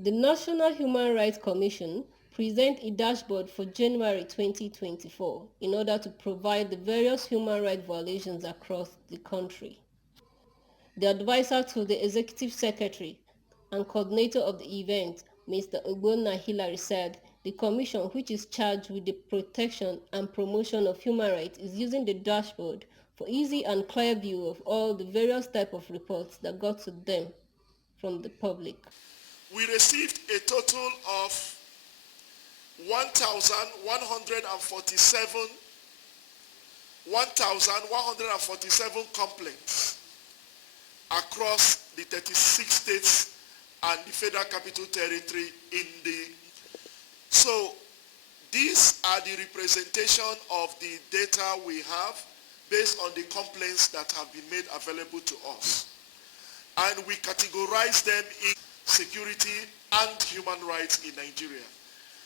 The National Human Rights Commission presents a dashboard for January 2024 in order to provide the various human rights violations across the country. The advisor to the Executive Secretary and coordinator of the event, Mr. Ogbonna Hillary, said the commission, which is charged with the protection and promotion of human rights, is using the dashboard for easy and clear view of all the various types of reports that got to them from the public. We received a total of 1,147 complaints across the 36 states and the Federal Capital Territory So these are the representation of the data we have based on the complaints that have been made available to us. And we categorize them in security and human rights in Nigeria.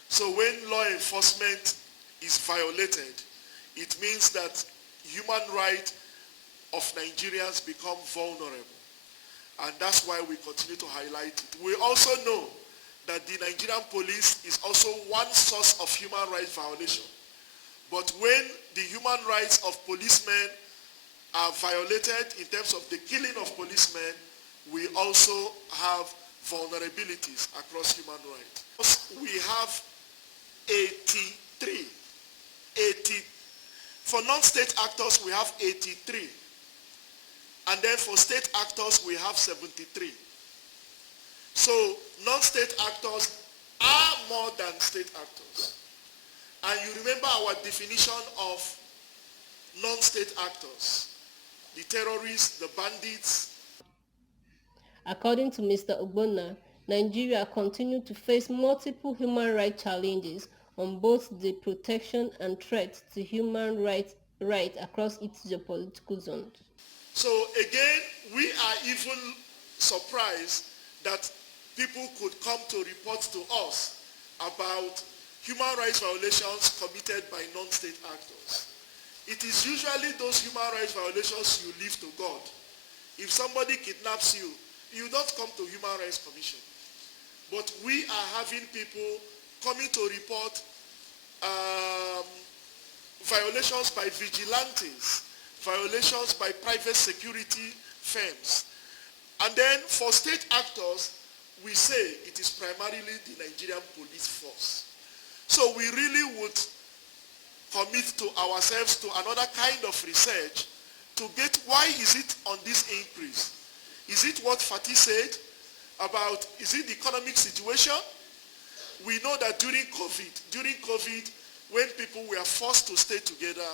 So when law enforcement is violated, it means that human rights of Nigerians become vulnerable. And that's why we continue to highlight it. We also know that the Nigerian police is also one source of human rights violation. But when the human rights of policemen are violated in terms of the killing of policemen, we also have vulnerabilities across human rights. We have 83. For non-state actors, we have 83. And then for state actors, we have 73. So non-state actors are more than state actors. And you remember our definition of non-state actors. The terrorists, the bandits. According to Mr. Ogbonna, Nigeria continues to face multiple human rights challenges on both the protection and threat to human rights across its geopolitical zones. So again, we are even surprised that people could come to report to us about human rights violations committed by non-state actors. It is usually those human rights violations you leave to God. If somebody kidnaps you, you don't come to Human Rights Commission. But we are having people coming to report violations by vigilantes, violations by private security firms. And then for state actors, we say it is primarily the Nigerian police force. So we really would commit to ourselves to another kind of research to get why is it on this increase. Is it what Fatih said about, is it the economic situation? We know that during COVID, when people were forced to stay together,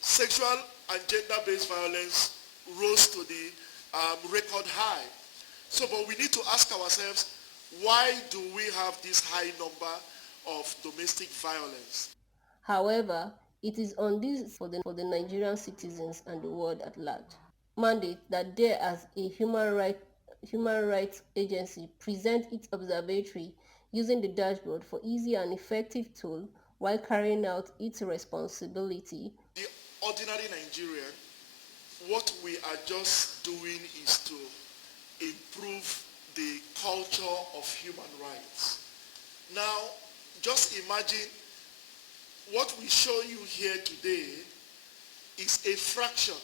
sexual and gender-based violence rose to the record high. So, but we need to ask ourselves, why do we have this high number of domestic violence? However, it is on this for the Nigerian citizens and the world at large mandate that they, as a human rights agency, present its observatory using the dashboard for easy and effective tool while carrying out its responsibility. The ordinary Nigerian, what we are just doing is to improve the culture of human rights. Now, just imagine what we show you here today is a fraction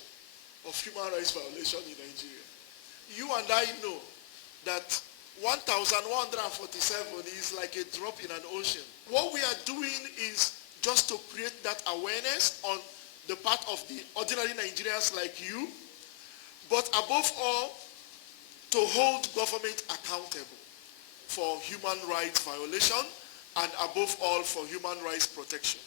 of human rights violation in Nigeria. You and I know that 1,147 is like a drop in an ocean. What we are doing is just to create that awareness on the part of the ordinary Nigerians like you, but above all, to hold government accountable for human rights violation and above all for human rights protection.